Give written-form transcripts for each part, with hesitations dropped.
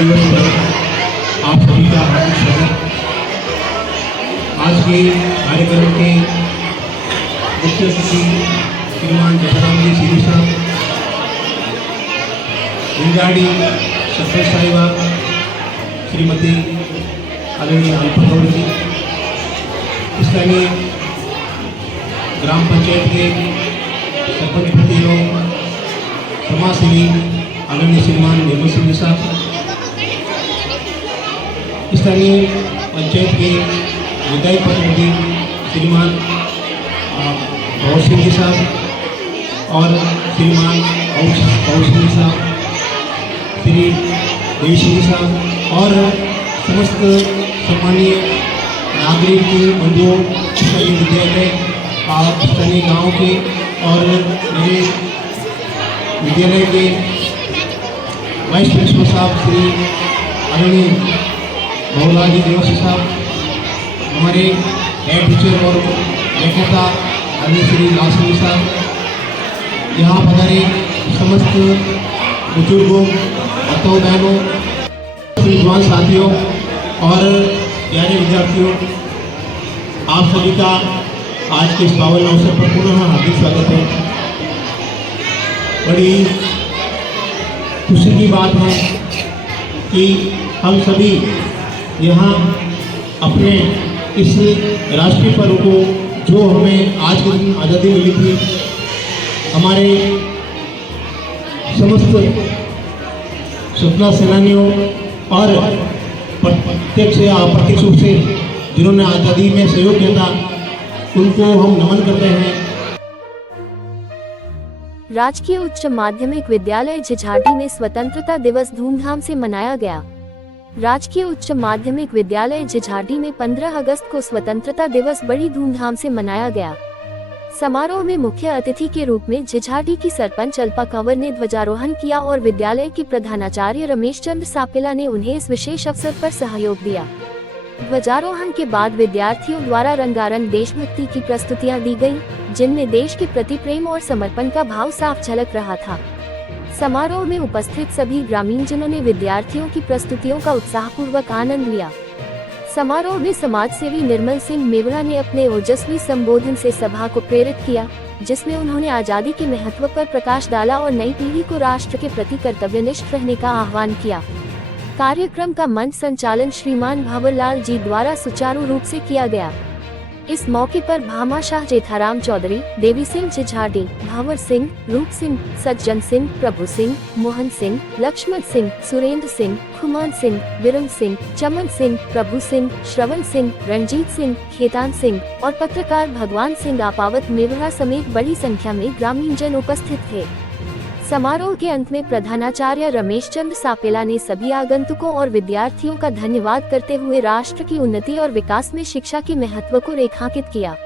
दिवस पर आप सभी का हार्दिक स्वागत। आज के कार्यक्रम के मुख्य अतिथि श्रीमान जयराम जी सीधी साहब, हिंगाड़ी सरपंच साहिबा श्रीमती आदरणीय अल्पा गौड़ जी, स्थानीय ग्राम पंचायत के सरपंच पति एवं समाज सेवी आदरणीय श्रीमान निर्मल सिंह साहब, स्थानीय पंचायत के विधायक प्रतिनिधि श्रीमान भवर सिंह जी साहब और श्रीमान भवर सिंह साहब, श्री देवी सिंह साहब और समस्त सम्मानीय नागरिक बंधुओं, स्थानीय विद्यालय आप स्थानीय गाँव के और मेरे विद्यालय के वाइस प्रिंसिपल साहब श्री आदरणीय भवलाल जी देवासी साहब, हमारे हेड टीचर और व्याख्याता आदरणीय श्री लाल सिंह साहब, यहाँ पधारे समस्त बुजुर्गों, माताओं बहनों, विद्वान साथियों और प्यारे विद्यार्थियों, आप सभी का आज के इस पावन अवसर पर पुनः हार्दिक स्वागत है। बड़ी खुशी की बात है कि हम सभी यहाँ अपने इस राष्ट्रीय पर्व को, जो हमें आज के दिन आज़ादी मिली थी, हमारे समस्त स्वतंत्रता सेनानियों और प्रत्यक्ष या अप्रत्यक्ष रूप से जिन्होंने आज़ादी में सहयोग किया था, उनको हम नमन करते हैं। राजकीय उच्च माध्यमिक विद्यालय झिझाटी में स्वतंत्रता दिवस धूमधाम से मनाया गया। राजकीय उच्च माध्यमिक विद्यालय झिझाटी में 15 अगस्त को स्वतंत्रता दिवस बड़ी धूमधाम से मनाया गया। समारोह में मुख्य अतिथि के रूप में झिझाटी की सरपंच अल्पा कंवर ने ध्वजारोहण किया और विद्यालय के प्रधानाचार्य रमेश चंद्र सापेला ने उन्हें इस विशेष अवसर पर सहयोग दिया। ध्वजारोहण के बाद विद्यार्थियों द्वारा रंगारंग देशभक्ति की प्रस्तुतियां दी गयी, जिनमें देश के प्रति प्रेम और समर्पण का भाव साफ झलक रहा था। समारोह में उपस्थित सभी ग्रामीणजनों ने विद्यार्थियों की प्रस्तुतियों का उत्साहपूर्वक आनंद लिया। समारोह में समाज सेवी निर्मल सिंह मेवड़ा ने अपने ओजस्वी संबोधन से सभा को प्रेरित किया, जिसमें उन्होंने आजादी के महत्व पर प्रकाश डाला और नई पीढ़ी को राष्ट्र के प्रति कर्तव्यनिष्ठ रहने का आह्वान किया। कार्यक्रम का मंच संचालन श्रीमान भंवरलाल जी द्वारा सुचारू रूप से किया गया। इस मौके पर भामाशाह जेठाराम चौधरी, देवी सिंह झिझाटी, भंवर सिंह, रूप सिंह, सज्जन सिंह, प्रभु सिंह, मोहन सिंह, लक्ष्मण सिंह, सुरेंद्र सिंह, खुमान सिंह, विरम सिंह, चमन सिंह, प्रभु सिंह, श्रवण सिंह, रणजीत सिंह, खेतान सिंह और पत्रकार भगवान सिंह आपावत मेवड़ा समेत बड़ी संख्या में ग्रामीणजन उपस्थित थे। समारोह के अंत में प्रधानाचार्य रमेश चंद्र सापेला ने सभी आगंतुकों और विद्यार्थियों का धन्यवाद करते हुए राष्ट्र की उन्नति और विकास में शिक्षा के महत्व को रेखांकित किया।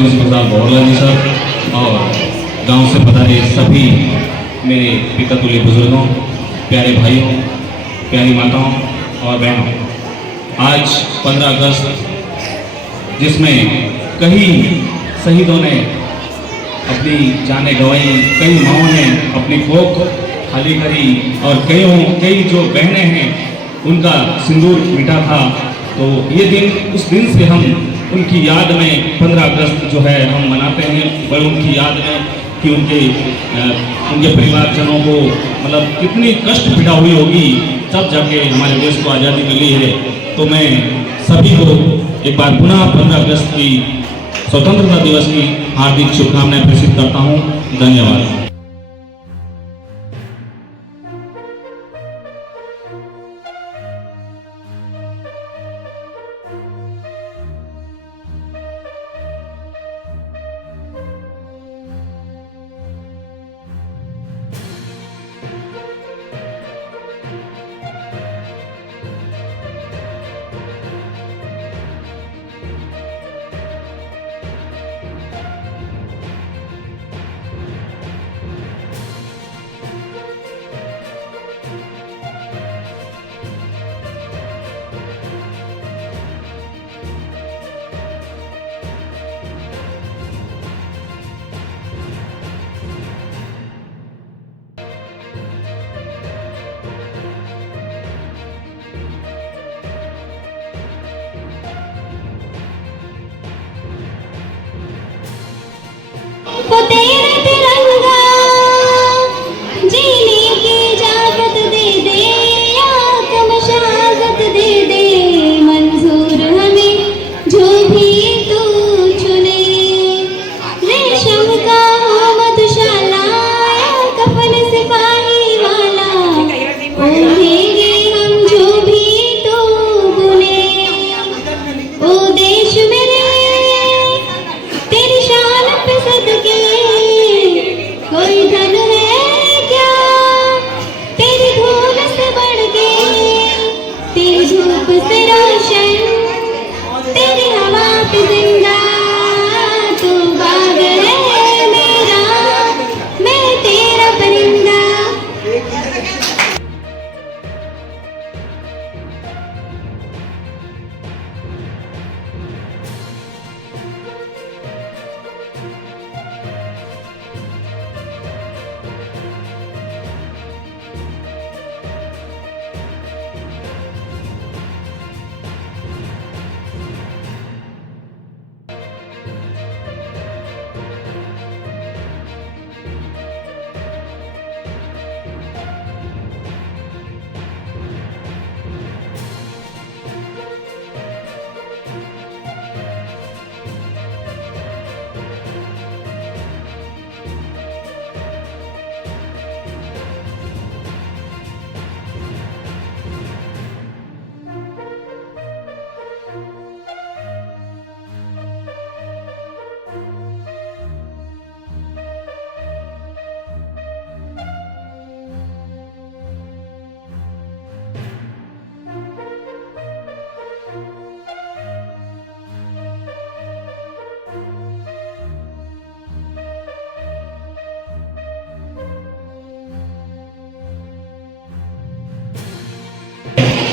प्रिंसिपल साहब गौरलाल जी सर और गांव से पधारे सभी मेरे पिता तुल्य बुजुर्गों, प्यारे भाइयों, प्यारी माताओं और बहनों, आज 15 अगस्त जिसमें कई शहीदों ने अपनी जानें गंवाई, कई माओं ने अपनी कोख खाली करी और कई जो बहनें हैं उनका सिंदूर मिटा था। तो ये दिन, उस दिन से हम उनकी याद में 15 अगस्त जो है हम मनाते हैं, बड़े उनकी याद में कि उनके परिवारजनों को मतलब कितनी कष्ट पीड़ा हुई होगी तब जाके हमारे देश को आज़ादी मिली है। तो मैं सभी को एक बार पुनः 15 अगस्त की स्वतंत्रता दिवस की हार्दिक शुभकामनाएं प्रेषित करता हूं। धन्यवाद। वो तेरा तिरंगा जीने की इजाजत दे दे, आत्मशहादत दे दे, मंजूर हमें जो भी तू चुने। रेशम का हो मधुशाला या कफन सिपाही वाला, ओढ़ेंगे हम जो भी तू बुने। ओ देश मेरे तेरी शान पे सदके कोई धन है क्या तेरी धूल से बढ़ के, तेरी धूप से रोशन, तेरी हवा पे जिंदा, तू बाग है मेरा, मैं तेरा परिंदा।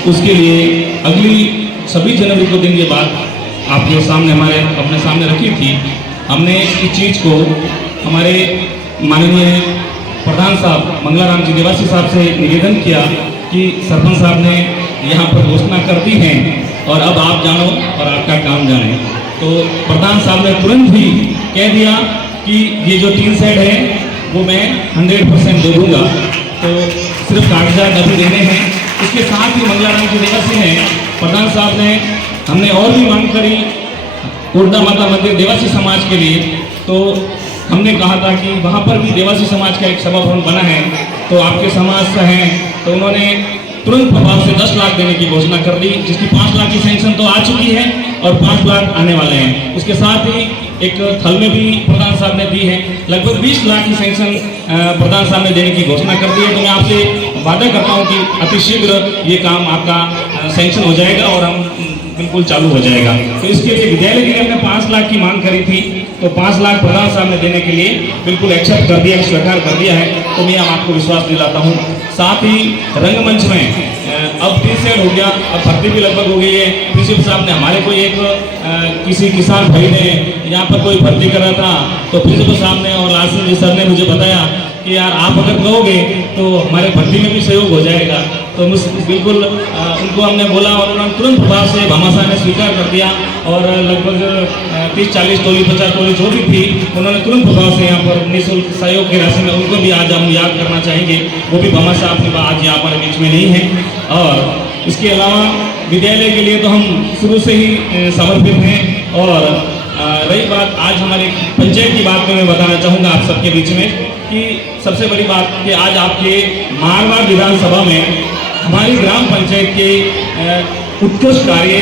उसके लिए अगली 26 जनवरी को दिन ये बात आपके सामने अपने सामने रखी थी। हमने इस चीज़ को हमारे माननीय प्रधान साहब मंगलाराम जी देवासी साहब से निवेदन किया कि सरपंच साहब ने यहाँ पर घोषणा कर दी है और अब आप जानो और आपका काम जाने। तो प्रधान साहब ने तुरंत ही कह दिया कि ये जो 3 सेट है वो मैं 100% दे दूँगा। तो सिर्फ कागजात अभी देने हैं। इसके साथ ही मंगलाराम जी देवासी ने प्रधान साहब ने हमने और भी मांग करी कोरडा माता मंदिर देवासी समाज के लिए। तो हमने कहा था कि वहाँ पर भी देवासी समाज का एक सभा भवन बना है, तो आपके समाज से हैं, तो उन्होंने तुरंत प्रभाव से 10 लाख देने की घोषणा कर दी, जिसकी 5 लाख की सैंक्शन तो आ चुकी है और 5 लाख आने वाले हैं। उसके साथ ही एक थल में भी प्रधान साहब ने दी है, लगभग 20 लाख की सैंक्शन प्रधान साहब ने देने की घोषणा कर दी है। तो मैं आपसे वादा करता हूँ कि अतिशीघ्र ये काम आपका सैंक्शन हो जाएगा और हम बिल्कुल चालू हो जाएगा। तो इसके लिए विद्यालय के लिए हमने 5 लाख की मांग करी थी, तो 5 लाख प्रधान साहब ने देने के लिए बिल्कुल एक्सेप्ट कर दिया, स्वीकार कर दिया है। तो मैं आपको विश्वास दिलाता हूँ। साथ ही रंगमंच में अब 30 सेट हो गया, अब भर्ती भी लगभग हो गई है। प्रिंसिपल साहब ने हमारे को एक किसी किसान भाई ने यहाँ पर कोई भर्ती करा था, तो प्रिंसिपल साहब ने और लास्ट जी सर ने मुझे बताया कि यार आप अगर कहोगे तो हमारे भर्ती में भी सहयोग हो जाएगा। तो बिल्कुल उनको हमने बोला और उन्होंने तुरंत प्रभाव से भामाशाह ने स्वीकार कर दिया और लगभग 30-40 टोली 50 टोली जो भी थी उन्होंने तुरंत प्रभाव से यहाँ पर निःशुल्क सहयोग की राशि में उनको भी आज हम याद करना चाहेंगे। वो भी भामाशाह अपनी आज यहाँ हमारे बीच में नहीं है। और इसके अलावा विद्यालय के लिए तो हम शुरू से ही समर्पित हैं। और रही बात आज हमारे पंचायत की बात में मैं बताना चाहूँगा आप सबके बीच में कि सबसे बड़ी बात कि आज आपके मारवाड़ विधानसभा में हमारी ग्राम पंचायत के उत्कृष्ट कार्य,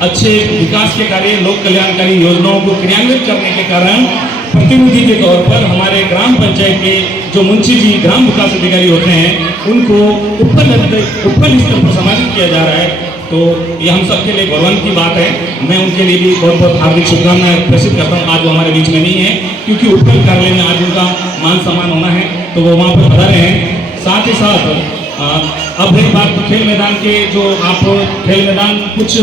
अच्छे विकास के कार्य, लोक कल्याणकारी योजनाओं को क्रियान्वित करने के कारण प्रतिनिधि के तौर पर हमारे ग्राम पंचायत के जो मुंशी जी ग्राम विकास अधिकारी होते हैं उनको ऊपर स्तर पर सम्मानित किया जा रहा है। तो ये हम सबके लिए गौरव की बात है। मैं उनके लिए भी बहुत बहुत हार्दिक शुभकामनाएं प्रेषित करता हूँ। आज वो हमारे बीच में नहीं है क्योंकि उत्पन्न कार्यालय में आज उनका मान सम्मान होना है, तो वो वहाँ पर पधारे हैं। साथ ही साथ अब एक बात खेल मैदान के जो आप खेल मैदान कुछ